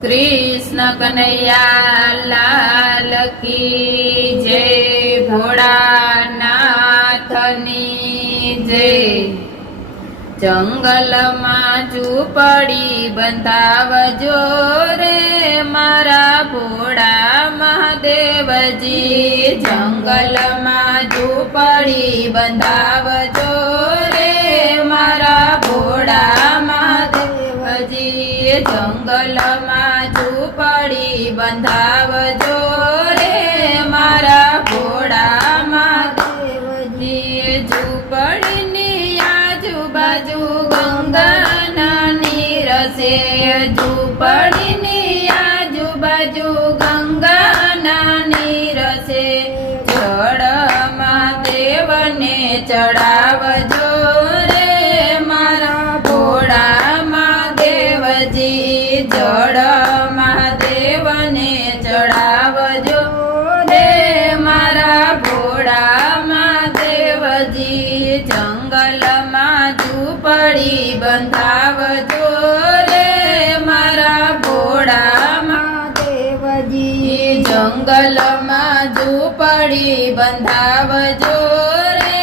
कृष्ण कन्हैया लाल की जय, भोળાનાથની જય। જંગલમાં ઝૂંપડી બંધાવજો રે મારા ભોળા મહાદેવજી। જંગલમાં ઝૂંપડી બંધાવજો રે મારા ભોળા મહાદેવજી। જંગલમાં ઝૂંપડી બંધાવજો રે મારા ભોળા મહાદેવજી। ઝૂંપડીની આજુબાજુ ગંગાના નીર છે, ઝૂંપડીની આજુબાજુ ગંગાના નીર છે। જળ મહાદેવને ચડાવજો રે મારા ભોળા મહાદેવજી। જળ મહાદેવને ચડાવજો રે મારા ભોળા મહાદેવજી। જંગલમાં ઝૂંપડી બંધાવજો રે મારા ભોળા મહાદેવજી। જંગલમાં ઝૂંપડી બંધાવજો રે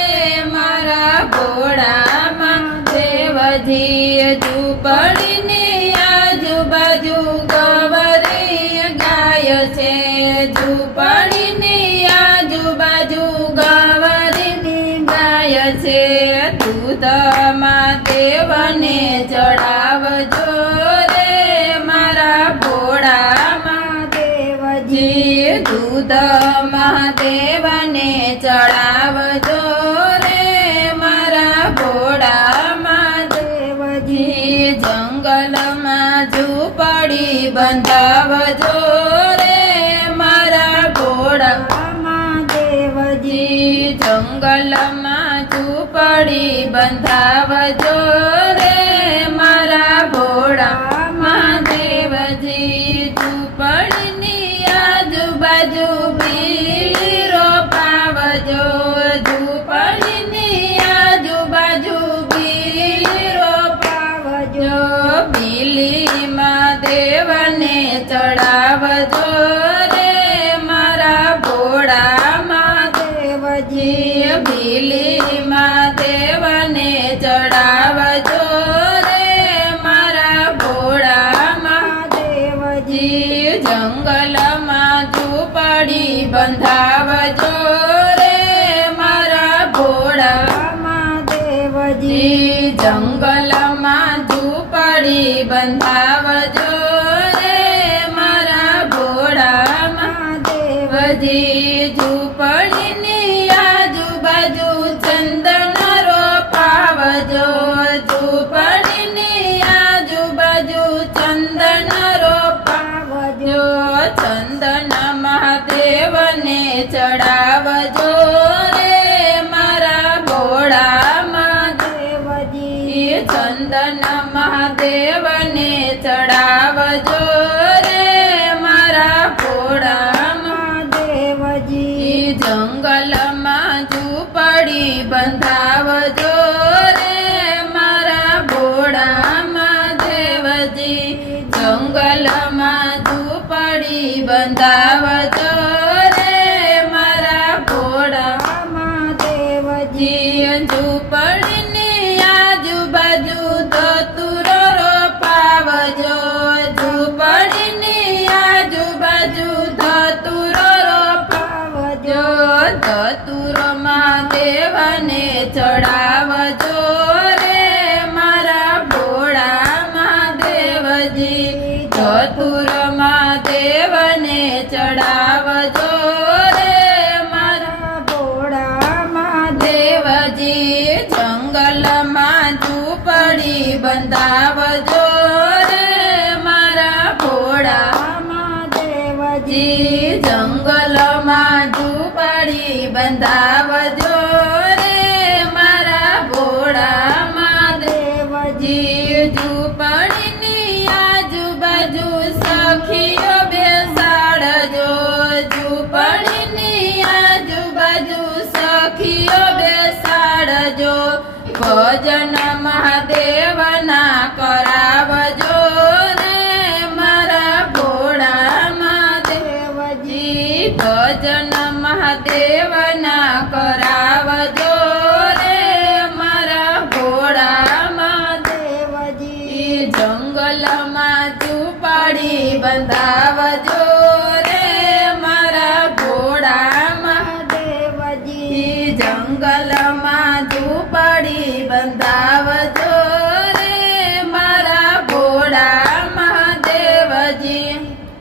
મારા ભોળા મહાદેવજી। ઝૂંપડીની આજુબાજુ ગવરી ગાય છે, ઝૂંપડીની આજુબાજુ ગવરીની ગાય છે। દૂધ મહાદેવને ચડાવજો રે મારા ભોળા મહાદેવજી। દૂધ મહાદેવને ચડાવજો રે મારા ભોળા મહાદેવજી। જંગલમાં ઝૂંપડી બંધાવજો રે મારા ભોળા મહાદેવજી। જંગલમાં ઝૂંપડી બંધાવજો રે મારા ભોળા મહાદેવજી। ઝૂંપડીની આજુબાજુ બીરો પાવજો, ઝૂંપડીની આજુબાજુ બીરો પાવજો। બીલી મહાદેવને ચડાવજો રે મારા ભોળા મહાદેવજી। બીલી મહાદેવને ચડાવજો રે મારા ભોળા મહાદેવજી। જંગલમાં ઝૂંપડી બંધાવજો રે મારા ભોળા મહાદેવજી। જંગલમાં ઝૂંપડી બંધાવજો રે મારા ભોળા મહાદેવજી। ઝૂંપડીની આજુબાજુ ચંદન રોપાવજો, ઝૂંપડીની આજુબાજુ ચંદન રોપાવજો। ચંદન મહાદેવને ચડાવજો રે મારા ભોળા મહાદેવજી। ચંદન મહાદેવને ચડાવજો રે મારા ભોળા મહાદેવજી। જંગલમાં ઝૂંપડી બંધાવજો રે મારા ભોળા મહાદેવજી। જંગલમાં ઝૂંપડી બંધાવજો રે મારા ભોળા મહાદેવજી। ઝૂંપડીની આજુબાજુ ધતુરો રોપાવજો, ઝૂંપડીની આજુબાજુ ધતુરો રોપાવજો। ધતુરો મહાદેવને ચડાવજો રે મારા ભોળા મહાદેવજી। ધતુરો મહાદેવને ચડાવજો રે મારા ભોળા મહાદેવજી। જંગલમાં ઝૂંપડી બંધાવજો રે મારા ભોળા મહાદેવજી। જંગલમાં ઝૂંપડી બંધાવજો રે મારા ભોળા મહાદેવજી। ઝૂંપડીની આજુબાજુ સખીઓ બેસાડજો, ઝૂંપડીની આજુબાજુ સખીઓ બેસાડજો। ભજન મહાદેવના કરાવજો રે મારા બંધાવજો રે મારા ભોળા મહાદેવજી જંગલમાં ઝૂંપડી બંધાવજો